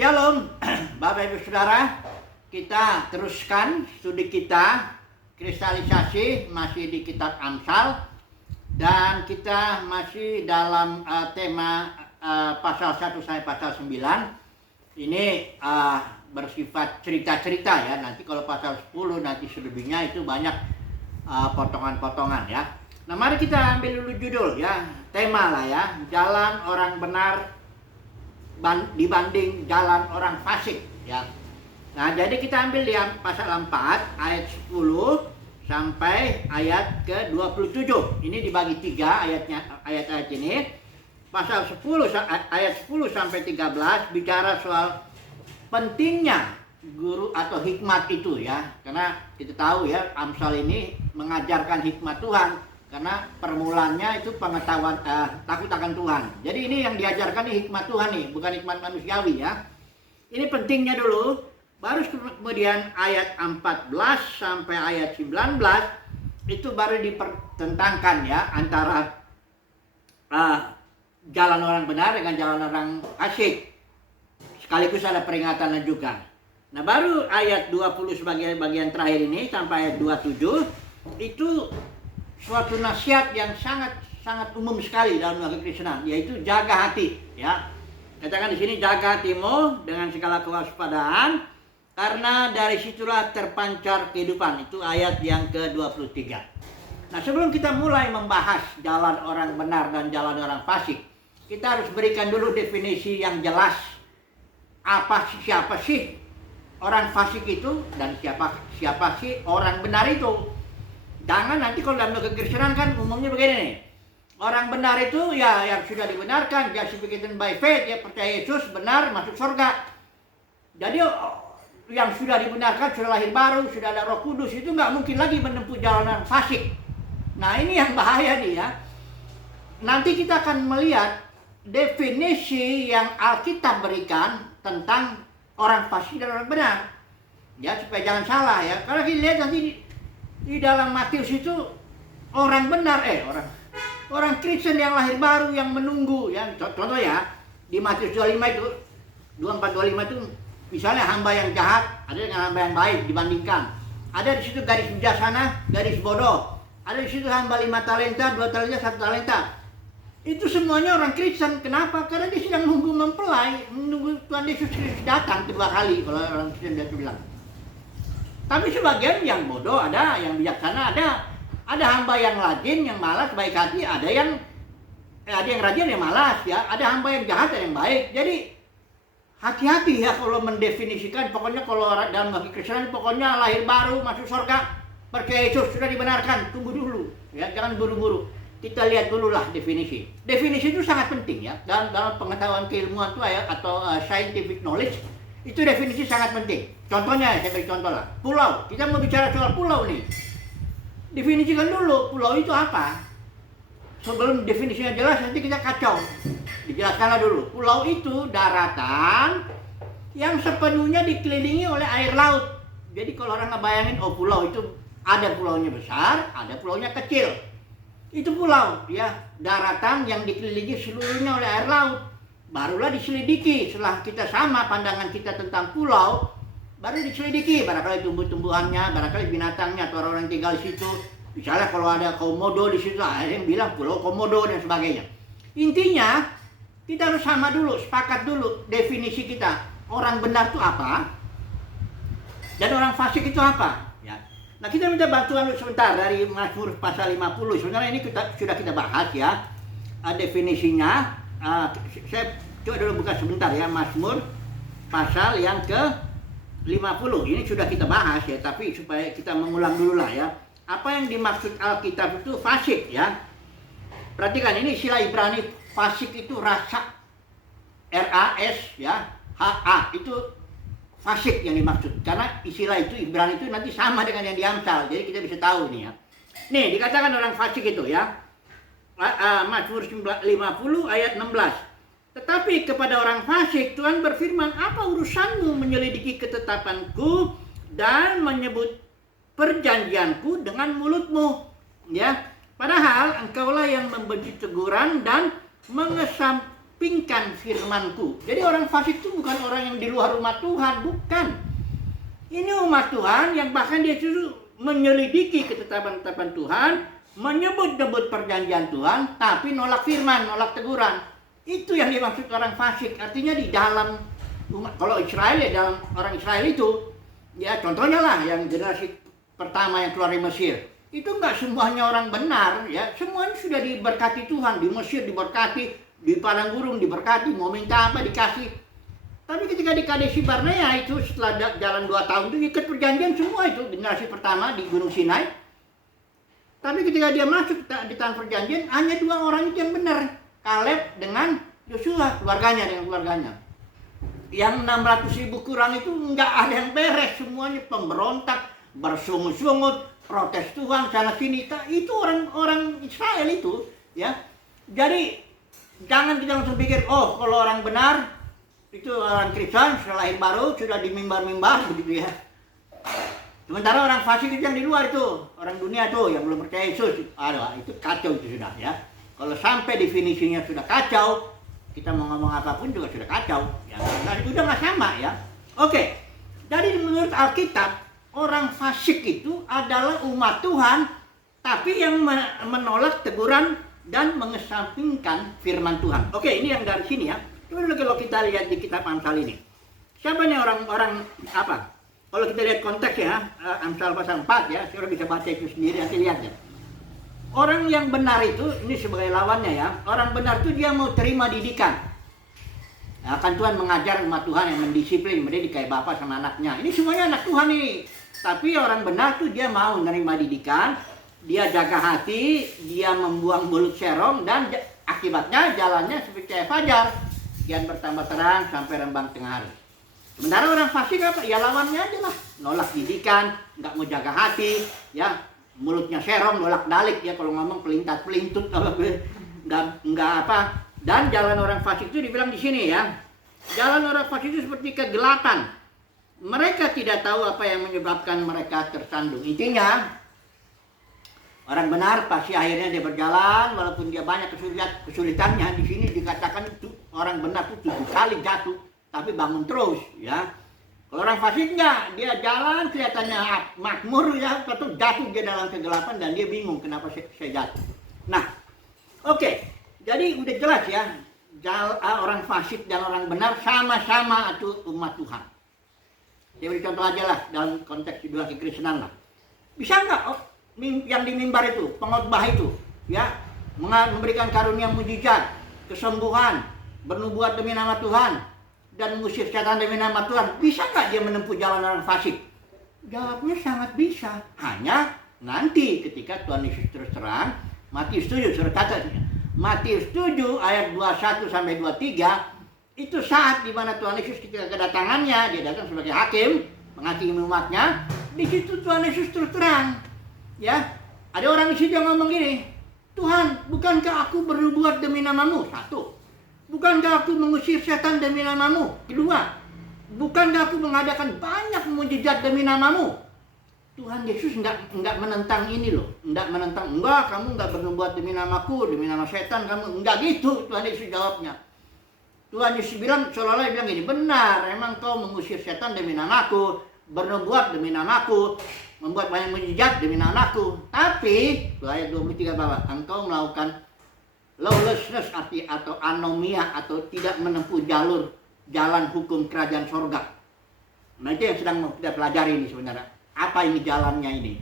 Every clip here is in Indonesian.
Shalom, Bapak Ibu Saudara. Kita teruskan studi kita kristalisasi masih di kitab Amsal, dan kita masih dalam tema pasal 1 sampai pasal 9. Ini bersifat cerita-cerita ya. Nanti kalau pasal 10 nanti selebihnya itu banyak potongan-potongan ya. Nah, mari kita ambil dulu judul ya, tema lah ya, jalan orang benar dibanding jalan orang fasik ya. Nah, jadi kita ambil di pasal 4 ayat 10 sampai ayat ke-27. Ini dibagi 3 ayat-ayat ini. Pasal 10 ayat 10 sampai 13 bicara soal pentingnya guru atau hikmat itu ya. Karena kita tahu ya, Amsal ini mengajarkan hikmat Tuhan. Karena permulanya itu pengetahuan takut akan Tuhan. Jadi ini yang diajarkan ini hikmat Tuhan nih, bukan hikmat manusiawi ya. Ini pentingnya dulu. Baru kemudian ayat 14 sampai ayat 19 itu baru dipertentangkan ya antara jalan orang benar dengan jalan orang fasik. Sekaligus ada peringatannya juga. Nah, baru ayat 20 sebagai bagian terakhir ini sampai ayat 27 itu suatu nasihat yang sangat umum sekali dalam kekristenan, yaitu jaga hati ya. Katakan di sini, jaga hatimu dengan segala kewaspadaan, karena dari situlah terpancar kehidupan. Itu ayat yang ke-23. Nah, sebelum kita mulai membahas jalan orang benar dan jalan orang fasik, kita harus berikan dulu definisi yang jelas. Siapa sih orang fasik itu dan siapa sih orang benar itu? Jangan nanti kalau dalam kekristenan kan umumnya begini nih. Orang benar itu ya yang sudah dibenarkan, justification by faith, ya percaya Yesus benar masuk surga. Jadi yang sudah dibenarkan, sudah lahir baru, sudah ada Roh Kudus, itu nggak mungkin lagi menempuh jalan fasik. Nah, ini yang bahaya nih ya. Nanti kita akan melihat definisi yang Alkitab berikan tentang orang fasik dan orang benar. Ya, supaya jangan salah ya. Kalau kita lihat nanti di dalam Matius itu orang benar, orang Kristen yang lahir baru yang menunggu ya. Contoh ya, di Matius 25 itu 24-25 itu misalnya hamba yang jahat ada dengan hamba yang baik dibandingkan. Ada di situ garis bijaksana, garis bodoh. Ada di situ hamba 5 talenta, 2 talenta, 1 talenta. Itu semuanya orang Kristen. Kenapa? Karena dia sedang menunggu mempelai, menunggu Tuhan Yesus Kristus datang kedua kali, kalau orang Kristen dia bilang. Tapi sebagian yang bodoh ada, yang bijaksana ada. Ada hamba yang rajin, yang malas, baik hati. Ada yang rajin, yang malas ya. Ada hamba yang jahat, ada yang baik. Jadi hati-hati ya kalau mendefinisikan. Pokoknya kalau dalam bagi Kristen pokoknya lahir baru, masuk surga, percaya Yesus sudah dibenarkan. Tunggu dulu ya, jangan buru-buru. Kita lihat dulu lah definisi. Definisi itu sangat penting ya. Dalam pengetahuan keilmuan itu ya, atau scientific knowledge. Itu definisi sangat penting. Contohnya, saya beri contoh lah. Pulau. Kita mau bicara soal pulau nih. Definisikan dulu pulau itu apa. Sebelum definisinya jelas nanti kita kacau. Dijelaskanlah dulu. Pulau itu daratan yang sepenuhnya dikelilingi oleh air laut. Jadi kalau orang ngebayangin, pulau itu ada pulaunya besar, ada pulaunya kecil. Itu pulau ya, daratan yang dikelilingi seluruhnya oleh air laut. Barulah diselidiki. Setelah kita sama pandangan kita tentang pulau, baru diselidiki. Barangkali tumbuh-tumbuhannya, barangkali binatangnya, atau orang-orang yang tinggal di situ. Misalnya kalau ada komodo di situ, ada yang bilang pulau komodo dan sebagainya. Intinya, kita harus sama dulu, sepakat dulu definisi kita. Orang benar itu apa? Dan orang fasik itu apa? Ya. Nah, kita minta bantuan sebentar dari Mazmur pasal 50. Sebenarnya ini sudah kita bahas ya. Definisinya. Saya coba dulu buka sebentar ya, Mazmur pasal yang ke-50. Ini sudah kita bahas ya, tapi supaya kita mengulang dulu lah ya. Apa yang dimaksud Alkitab itu fasik ya. Perhatikan, ini istilah Ibrani fasik itu rasa, R-A-S ya, H-A, itu fasik yang dimaksud. Karena istilah itu Ibrani itu nanti sama dengan yang di Amsal, jadi kita bisa tahu nih ya. Nih, dikatakan orang fasik itu ya. Mazmur 50 ayat 16. Tetapi kepada orang fasik Tuhan berfirman, apa urusanmu menyelidiki ketetapanku dan menyebut perjanjianku dengan mulutmu ya. Padahal engkaulah yang membenci teguran dan mengesampingkan firman-Ku. Jadi orang fasik itu bukan orang yang di luar umat Tuhan, bukan. Ini umat Tuhan yang bahkan dia justru menyelidiki ketetapan-ketetapan Tuhan, menyebut-nyebut perjanjian Tuhan, tapi nolak firman, nolak teguran. Itu yang dimaksud orang fasik. Artinya di dalam umat, kalau Israel ya dalam orang Israel itu, ya contohnya lah yang generasi pertama yang keluar dari Mesir. Itu enggak semuanya orang benar, ya. Semuanya sudah diberkati Tuhan. Di Mesir diberkati, di padang gurun diberkati, mau minta apa dikasih. Tapi ketika di Kadesi Barnea itu setelah jalan 2 tahun itu ikat perjanjian semua itu generasi pertama di Gunung Sinai. Tapi ketika dia masuk di tanah perjanjian hanya 2 orang itu yang benar. Kaleb dengan Yosua, keluarganya. Yang 600.000 kurang itu enggak ada yang beres, semuanya pemberontak, bersungut-sungut, protes Tuhan sana sini. Itu orang-orang Israel itu, ya. Jadi jangan kita langsung pikir, oh kalau orang benar itu orang Kristen setelah lahir baru sudah di mimbar-mimbar begitu ya. Sementara orang fasik itu yang di luar itu, orang dunia tuh yang belum percaya Yesus, itu kacau itu sudah ya. Kalau sampai definisinya sudah kacau, kita mau ngomong apapun juga sudah kacau. Ya, itu udah nggak sama ya. Oke, jadi menurut Alkitab orang fasik itu adalah umat Tuhan, tapi yang menolak teguran dan mengesampingkan firman Tuhan. Oke, ini yang dari sini ya. Coba dulu kalau kita lihat di kitab Amsal ini. Siapa nih orang-orang apa? Kalau kita lihat konteks ya, Amsal pasal 4 ya, saudara bisa baca itu sendiri, nanti lihat ya. Orang yang benar itu, ini sebagai lawannya ya, orang benar itu dia mau terima didikan. Akan Tuhan mengajar umat Tuhan yang mendisiplin, mereka kayak bapak sama anaknya. Ini semuanya anak Tuhan ini. Tapi orang benar tuh dia mau menerima didikan, dia jaga hati, dia membuang mulut serong, dan akibatnya jalannya seperti cahaya fajar. Kian bertambah terang sampai rembang tengah hari. Sementara orang fasik apa? Ya lawannya aja lah. Nolak didikan, nggak mau jaga hati, ya mulutnya serong, nolak dalik ya kalau ngomong pelintat-pelintut, nggak apa. Dan jalan orang fasik itu dibilang di sini ya. Jalan orang fasik itu seperti kegelapan. Mereka tidak tahu apa yang menyebabkan mereka tersandung. Intinya orang benar pasti akhirnya dia berjalan walaupun dia banyak kesulitannya. Di sini dikatakan itu orang benar itu 7 kali jatuh tapi bangun terus ya. Kalau orang fasik enggak, dia jalan kelihatannya makmur ya, tapi jatuh dia dalam kegelapan dan dia bingung kenapa saya jatuh. Nah, oke. Jadi udah jelas ya, orang fasik dan orang benar sama-sama itu umat Tuhan. Saya beri contoh aja lah dalam konteks dua kekristenan lah. Bisa enggak yang di mimbar itu, pengkhotbah itu, ya, memberikan karunia mujizat, kesembuhan, bernubuat demi nama Tuhan, dan mengusir setan demi nama Tuhan, bisa nggak dia menempuh jalan orang fasik? Jawabnya sangat bisa. Hanya nanti ketika Tuhan Yesus terus terang, Matius 7, surat catat, Matius 7 ayat 21 sampai 23, itu saat di mana Tuhan Yesus ketika kedatangannya, dia datang sebagai hakim, menghakimi umatnya. Di situ Tuhan Yesus terus terang, ya. Ada orang di situ yang ngomong gini, Tuhan, bukankah aku bernubuat demi namamu? 1. Bukankah aku mengusir setan demi namamu? 2. Bukankah aku mengadakan banyak mujizat demi namamu? Tuhan Yesus enggak menentang ini loh. Enggak menentang, enggak, kamu enggak bernubuat demi namaku, demi nama setan kamu. Enggak gitu Tuhan Yesus jawabnya. Tuhan Yesus bilang, seolah-olah bilang gini, benar, emang kau mengusir setan demi namaku, bernubuat demi namaku, membuat banyak mujizat demi namaku. Tapi, ayat 23 bawah, engkau melakukan lawlessness atau anomia atau tidak menempuh jalan hukum kerajaan sorga. Nah itu yang sedang kita pelajari ini sebenarnya. Apa ini jalannya ini?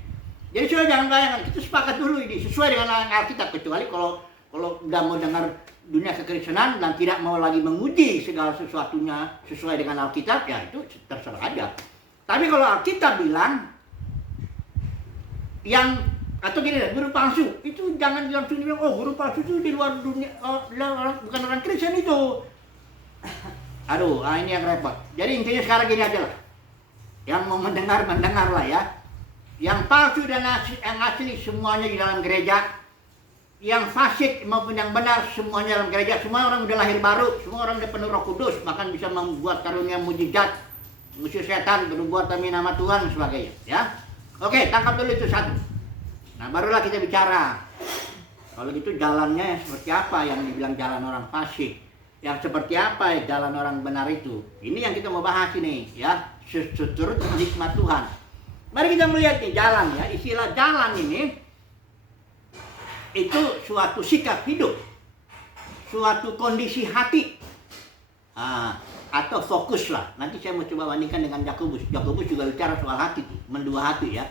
Jadi sudah jangan bayangkan, kita sepakat dulu ini sesuai dengan Alkitab, kecuali kalau udah mau dengar dunia kekristenan dan tidak mau lagi menguji segala sesuatunya sesuai dengan Alkitab, ya itu terserah aja. Tapi kalau Alkitab bilang yang atau gini, guru palsu itu jangan langsung bilang, oh guru palsu itu di luar dunia, bukan orang Kristen itu. Aduh, ini yang repot. Jadi intinya sekarang gini aja lah. Yang mau mendengar lah ya. Yang palsu dan yang asli semuanya di dalam gereja. Yang fasik maupun yang benar semuanya dalam gereja. Semua orang udah lahir baru, semua orang udah penuh Roh Kudus, bahkan bisa membuat karunia mujizat, mengusir setan, berbuat demi nama Tuhan dan sebagainya. Ya, oke, tangkap dulu itu satu. Nah barulah kita bicara, kalau gitu jalannya seperti apa yang dibilang jalan orang fasik. Yang seperti apa ya jalan orang benar itu? Ini yang kita mau bahas ini ya, seturut hikmat Tuhan. Mari kita melihat nih jalan ya. Istilah jalan ini itu suatu sikap hidup, suatu kondisi hati, atau fokus lah. Nanti saya mau coba bandingkan dengan Yakobus. Yakobus juga bicara soal hati, mendua hati ya.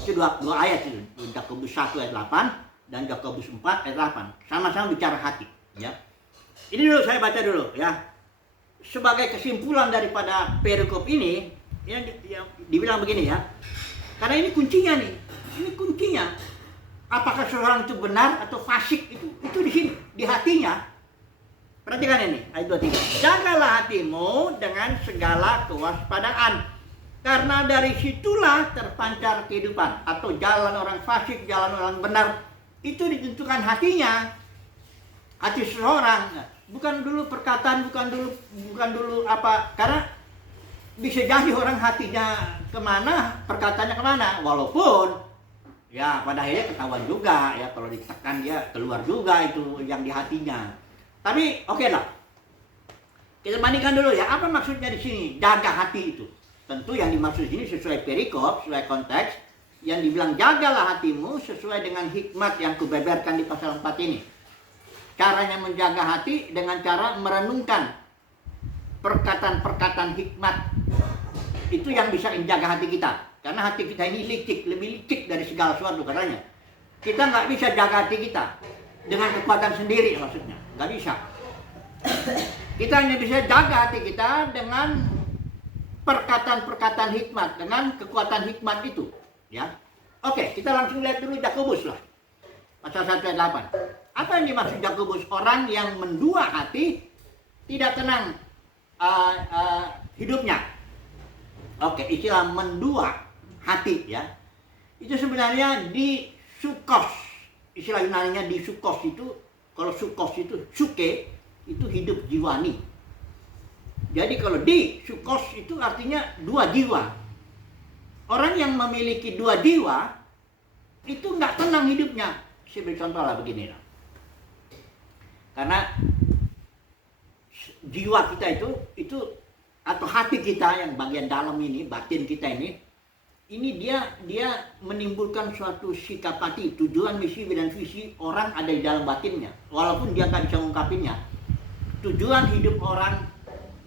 Itu dua ayat itu, Yakobus 1 ayat 8 dan Yakobus 4 ayat 8. Sama-sama bicara hati ya. Ini dulu saya baca dulu ya. Sebagai kesimpulan daripada perikop ini, yang dibilang begini ya. Karena ini kuncinya nih. Ini kuncinya. Apakah seorang itu benar atau fasik itu di sini, di hatinya. Perhatikan ini, ayat 23. Jagalah hatimu dengan segala kewaspadaan. Karena dari situlah terpancar kehidupan. Atau jalan orang fasik, jalan orang benar. Itu ditentukan hatinya. Hati seseorang. Bukan dulu perkataan, bukan dulu apa. Karena bisa jadi orang hatinya kemana, perkataannya kemana. Walaupun ya pada akhirnya ketahuan juga ya, kalau ditekan dia keluar juga itu yang di hatinya. Tapi oke lah. Kita bandingkan dulu ya, apa maksudnya di sini jaga hati itu. Tentu yang dimaksud ini sesuai perikop, sesuai konteks. Yang dibilang jagalah hatimu sesuai dengan hikmat yang kubeberkan di pasal 4 ini. Caranya menjaga hati dengan cara merenungkan perkataan-perkataan hikmat. Itu yang bisa menjaga hati kita. Karena hati kita ini licik, lebih licik dari segala sesuatu katanya. Kita nggak bisa jaga hati kita dengan kekuatan sendiri maksudnya. Nggak bisa. Kita hanya bisa jaga hati kita dengan perkataan-perkataan hikmat. Dengan kekuatan hikmat itu. Ya. Oke, kita langsung lihat dulu Yakobus lah. Pasal 1 ayat 8. Apa yang dimaksud Yakobus? Orang yang mendua hati tidak tenang hidupnya. Oke, istilah mendua hati ya. Itu sebenarnya di sukos. Istilah Yunaninya di sukos itu, kalau sukos itu suke, itu hidup jiwani. Jadi kalau di sukos itu artinya dua jiwa. Orang yang memiliki dua jiwa itu nggak tenang hidupnya. Saya beri contoh lah begini lah. Karena jiwa kita itu atau hati kita yang bagian dalam ini, batin kita ini dia menimbulkan suatu sikap hati, tujuan, misi, dan visi orang ada di dalam batinnya. Walaupun dia nggak bisa mengungkapinnya, tujuan hidup orang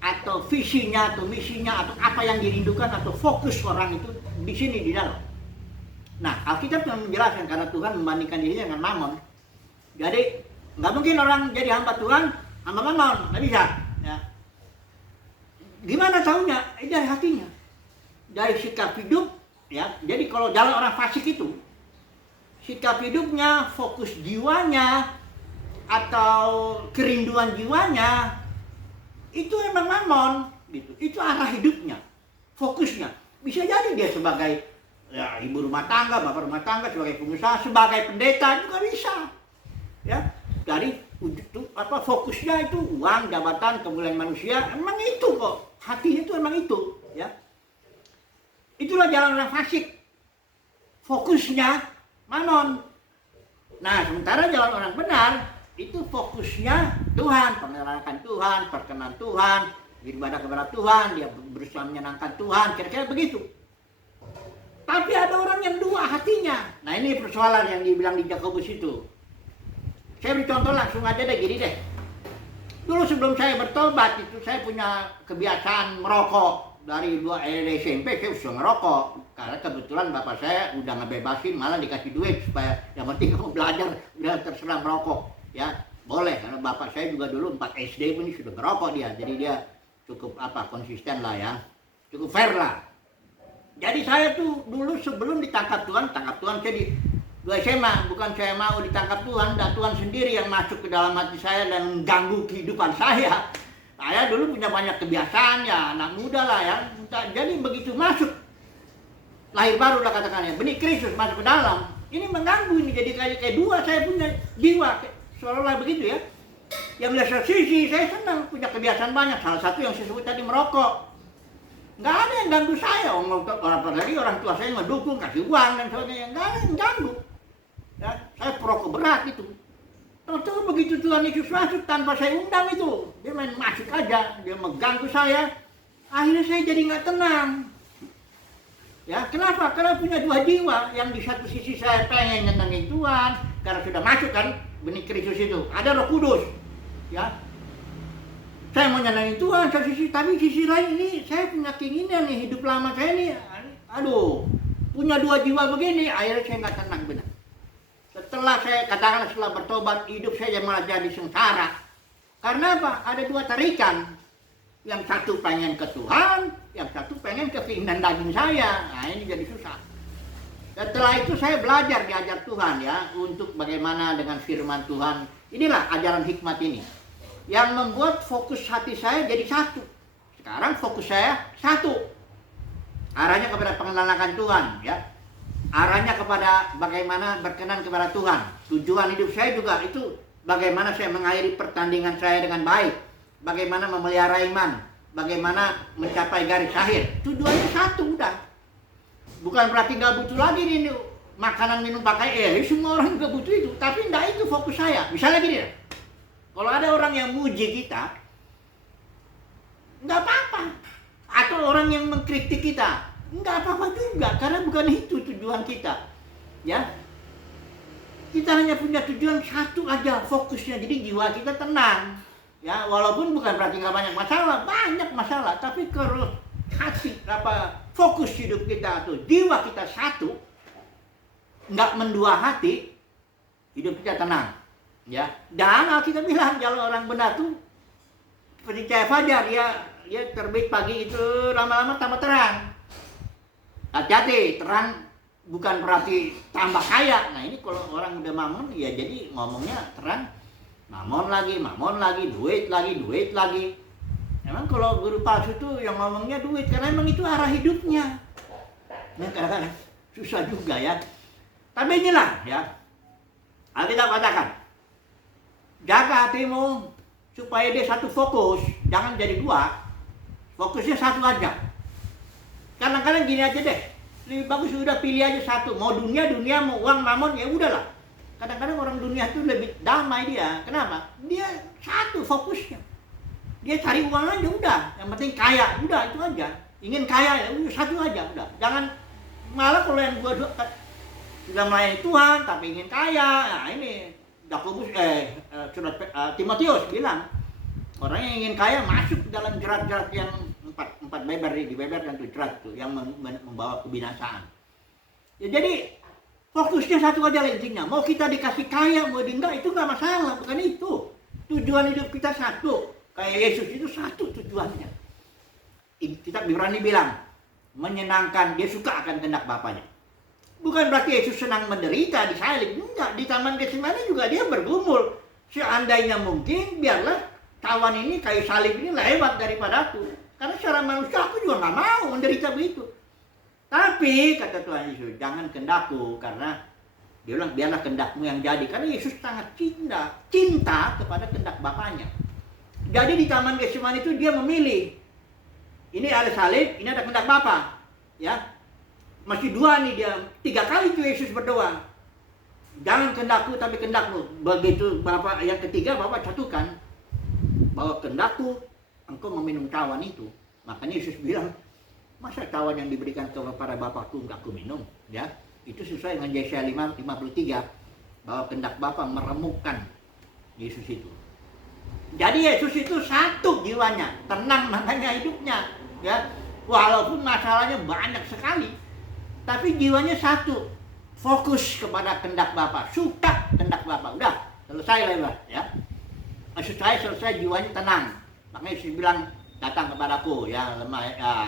atau visinya atau misinya atau apa yang dirindukan atau fokus orang itu di sini di dalam. Nah, Alkitab yang menjelaskan karena Tuhan membandingkan dirinya dengan Mammon. Jadi nggak mungkin orang jadi hamba Tuhan, hamba Mammon, nggak bisa. Ya. Gimana tahunya? Dari hatinya, dari sikap hidup. Ya, jadi kalau jalan orang fasik itu, sikap hidupnya, fokus jiwanya, atau kerinduan jiwanya, itu emang Mammon, gitu. Itu arah hidupnya, fokusnya. Bisa jadi dia sebagai ya, ibu rumah tangga, bapak rumah tangga, sebagai pengusaha, sebagai pendeta juga bisa. Ya. Dari fokusnya itu uang, jabatan, kemuliaan manusia, emang itu kok. Hatinya itu emang itu, ya. Itulah jalan orang fasik. Fokusnya Mammon. Nah, sementara jalan orang benar itu fokusnya Tuhan, pengenalan Tuhan, perkenan Tuhan, beribadah kepada Tuhan, dia berusaha menyenangkan Tuhan, kira-kira begitu. Tapi ada orang yang dua hatinya. Nah, ini persoalan yang dibilang di Yakobus itu. Saya beri contoh langsung aja deh, gini deh. Dulu sebelum saya bertobat itu saya punya kebiasaan merokok. Dari SMP saya sudah ngerokok. Karena kebetulan bapak saya udah ngebebasin, malah dikasih duit supaya yang penting kamu belajar, udah terserah merokok. Ya, boleh. Karena bapak saya juga dulu 4 SD pun sudah ngerokok dia. Jadi dia cukup konsisten lah ya. Cukup fair lah. Jadi saya tuh dulu sebelum ditangkap Tuhan saya di 2 SMA, bukan saya mau ditangkap Tuhan, dan Tuhan sendiri yang masuk ke dalam hati saya dan mengganggu kehidupan saya. Saya dulu punya banyak kebiasaan ya, anak muda lah ya. Jadi begitu masuk, lahir baru lah katakannya, benih Kristus masuk ke dalam. Ini mengganggu ini, jadi kayak dua saya punya jiwa, seolah-olah begitu ya. Yang biasa sisi, saya senang punya kebiasaan banyak. Salah satu yang saya sebut tadi merokok. Nggak ada yang ganggu saya, orang tua saya ngedukung, kasih uang dan sebagainya. Nggak ada yang ganggu. Ya, saya perokok berat itu. Tahu-tahu begitu Tuhan Yesus masuk tanpa saya undang itu, dia main masuk aja, dia mengganggu saya. Akhirnya saya jadi nggak tenang. Ya, kenapa? Karena punya dua jiwa. Yang di satu sisi saya pengen nyenengin Tuhan, karena sudah masuk kan benih Kristus itu. Ada Roh Kudus. Ya, saya mau nyenengin Tuhan satu sisi, tapi sisi lain ini saya punya keinginan nih, hidup lama saya nih, aduh, punya dua jiwa begini, akhirnya saya nggak tenang benar. Setelah saya katakan setelah bertobat, hidup saya malah jadi sengsara. Karena apa? Ada dua tarikan. Yang satu pengen ke Tuhan, yang satu pengen ke keinginan daging saya. Nah, ini jadi susah. Setelah itu saya belajar diajar Tuhan ya, untuk bagaimana dengan firman Tuhan. Inilah ajaran hikmat ini, yang membuat fokus hati saya jadi satu. Sekarang fokus saya satu. Arahnya kepada pengenalan Tuhan ya. Arahnya kepada bagaimana berkenan kepada Tuhan. Tujuan hidup saya juga itu bagaimana saya mengakhiri pertandingan saya dengan baik. Bagaimana memelihara iman. Bagaimana mencapai garis akhir. Tujuannya satu udah. Bukan berarti gak butuh lagi nih makanan, minum, pakai. Semua orang juga butuh itu. Tapi enggak itu fokus saya. Misalnya gini ya. Kalau ada orang yang muji kita, enggak apa-apa. Atau orang yang mengkritik kita, enggak apa-apa juga, karena bukan itu tujuan kita. Ya. Kita hanya punya tujuan satu aja, fokusnya. Jadi jiwa kita tenang. Ya, walaupun bukan berarti nggak banyak masalah, tapi kalau hati fokus hidup kita tuh, jiwa kita satu, nggak mendua hati, hidup kita tenang. Ya. Dan Alkitab bilang kalau orang benar tuh seperti cahaya fajar, dia terbit pagi itu lama-lama tambah terang. Hati-hati, terang bukan berarti tambah kaya. Nah ini kalau orang udah mamon, ya jadi ngomongnya terang, mamon lagi, duit lagi. Emang kalau guru palsu itu yang ngomongnya duit, karena emang itu arah hidupnya. Nah kadang-kadang susah juga ya. Tapi inilah ya, Alkitab katakan, jaga hatimu supaya dia satu fokus, jangan jadi dua. Fokusnya satu aja. Kadang-kadang gini aja deh, lebih bagus udah pilih aja satu. Mau dunia, mau uang, mamon, ya udahlah. Kadang-kadang orang dunia tuh lebih damai dia. Kenapa? Dia satu fokusnya. Dia cari uang aja udah. Yang penting kaya, udah itu aja. Ingin kaya ya udah satu aja udah. Jangan malah kalau yang gua sudah melayani Tuhan tapi ingin kaya. Nah ini Yakobus surat Timotius bilang, orang yang ingin kaya masuk dalam jerat-jerat yang empat beber, dibeberkan tuh jerat tuh yang membawa kebinasaan. Ya jadi fokusnya satu aja lah intinya. Mau kita dikasih kaya, mau enggak, itu nggak masalah, bukan itu. Tujuan hidup kita satu. Kayak Yesus itu satu tujuannya. Kitab Ibrani bilang, menyenangkan, dia suka akan kehendak Bapaknya. Bukan berarti Yesus senang menderita, disalib. Enggak, di Taman Getsemani juga dia bergumul. Seandainya mungkin, biarlah kawan ini, kayu salib ini lewat daripada aku. Karena secara manusia aku juga nggak mau menderita begitu. Tapi, kata Tuhan Yesus, jangan kehendakku, karena dia bilang, biarlah kehendakmu yang jadi. Karena Yesus sangat cinta kepada kehendak Bapaknya. Jadi di Taman Getsemani itu dia memilih. Ini ada salib, ini ada kehendak Bapa. Ya, masih dua nih dia. 3 kali tuh Yesus berdoa. Jangan kehendakku tapi kehendakmu. Begitu Bapa yang ketiga Bapa satukan bahwa kehendakku engkau meminum cawan itu. Makanya Yesus bilang, masa cawan yang diberikan kepada Bapakku enggak aku minum, ya. Itu sesuai dengan Yesaya 53 bahwa kehendak Bapa meremukkan Yesus itu. Jadi Yesus itu satu jiwanya, tenang makanya hidupnya, ya. Walaupun masalahnya banyak sekali, tapi jiwanya satu, fokus kepada kehendak Bapa, suka kehendak Bapa. Udah, selesai lah, ya. Maksud saya selesai, jiwanya tenang. Makanya Yesus bilang, datang kepadaku, ya,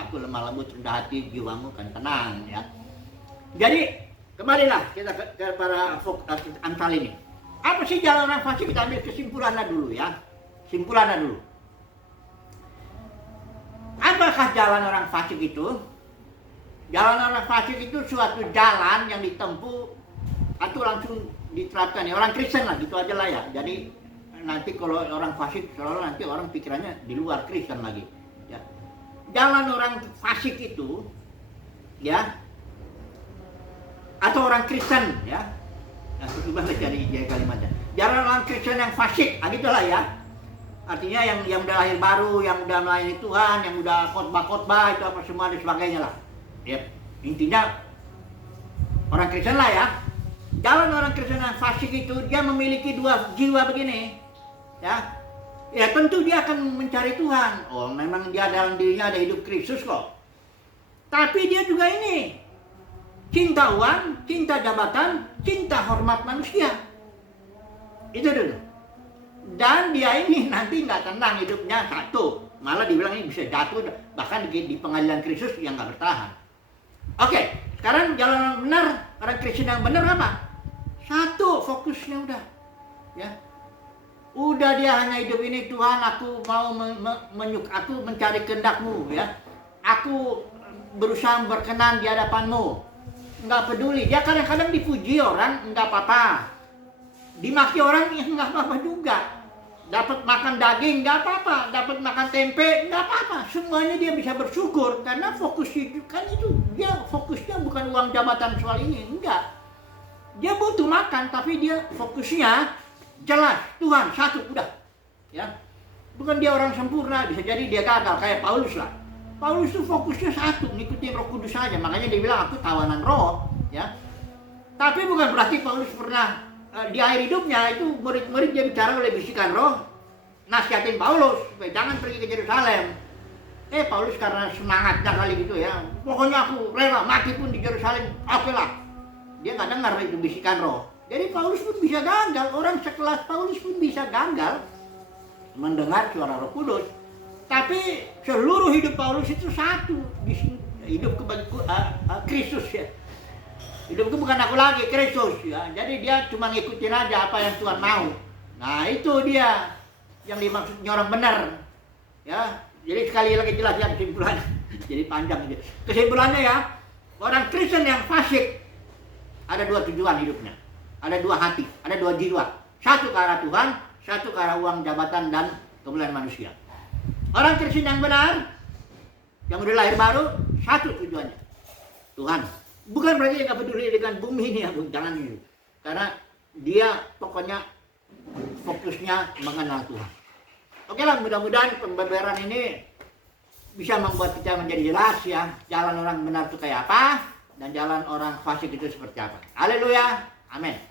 aku lemah lembut, rendah hati, jiwamu kan tenang, ya. Jadi kembalilah kita ke para Amsal ini. Apa sih jalan orang fasik? Kita ambil kesimpulannya dulu, ya. Simpulannya dulu. Apakah jalan orang fasik itu? Jalan orang fasik itu suatu jalan yang ditempuh atau langsung diterapkan. Ya, orang Kristen lah, gitu aja lah ya. Jadi nanti kalau orang fasik, selalu nanti orang pikirannya di luar Kristen lagi. Ya. Jalan orang fasik itu, ya, atau orang Kristen, ya. Nah, itu banget jadi Kalimantan. jalan orang Kristen yang fasik, gitulah ya. Artinya yang udah lahir baru, yang udah melayani Tuhan, yang udah khotbah-khotbah itu apa semua dan sebagainya lah. Ya, intinya orang Kristen lah ya. Jalan orang Kristen yang fasik itu dia memiliki dua jiwa begini, ya. Ya tentu dia akan mencari Tuhan. Oh, memang dia dalam dirinya ada hidup Kristus kok. Tapi dia juga ini cinta uang, cinta jabatan, cinta hormat manusia. Itu dulu. Dan dia ini nanti nggak tenang hidupnya satu. Malah dibilang ini bisa jatuh, bahkan di pengadilan Kristus yang nggak bertahan. Oke, sekarang jalan yang benar, orang Kristen yang benar apa? Satu, fokusnya udah. Ya. Udah dia hanya hidup ini, Tuhan aku mau aku mencari kehendak-Mu ya. Aku berusaha berkenan di hadapan-Mu. Nggak peduli, dia kadang-kadang dipuji orang, nggak apa-apa. Dimaki orang, ya nggak apa-apa juga. Dapat makan daging, nggak apa-apa. Dapat makan tempe, nggak apa-apa. Semuanya dia bisa bersyukur, karena fokus itu, kan itu, dia fokusnya bukan uang jabatan soal ini, enggak. Dia butuh makan, tapi dia fokusnya jelas, Tuhan, satu, udah. Ya. Bukan dia orang sempurna, bisa jadi dia gagal, kayak Paulus lah. Paulus itu fokusnya satu, ngikutin Roh Kudus saja. Makanya dia bilang aku tawanan roh, ya. Tapi bukan berarti Paulus pernah di akhir hidupnya itu murid-murid dia bicara oleh bisikan roh, nasihatin Paulus supaya jangan pergi ke Yerusalem. Paulus karena semangatnya kali gitu ya, pokoknya aku rela mati pun di Yerusalem, oke lah. Dia nggak dengar itu bisikan roh. Jadi Paulus pun bisa gagal, orang sekelas Paulus pun bisa gagal mendengar suara Roh Kudus. Tapi seluruh hidup Paulus itu satu, hidupku bagi Kristus ya. Hidupku bukan aku lagi, Kristus ya. Jadi dia cuma ngikutin aja apa yang Tuhan mau. Nah itu dia yang dimaksudnya orang benar ya. Jadi sekali lagi jelas ya kesimpulannya. Jadi panjang aja. Kesimpulannya ya, orang Kristen yang fasik ada dua tujuan hidupnya. Ada dua hati, ada dua jiwa. Satu ke arah Tuhan, satu ke arah uang, jabatan, dan kemuliaan manusia. Orang Kristen yang benar, yang udah lahir baru, satu tujuannya, Tuhan. Bukan berarti dia nggak peduli dengan bumi ini ya, jangan ini. Karena dia pokoknya fokusnya mengenal Tuhan. Oke lah, mudah-mudahan pembebaran ini bisa membuat kita menjadi jelas ya, jalan orang benar itu kayak apa, dan jalan orang fasik itu seperti apa. Haleluya, amin.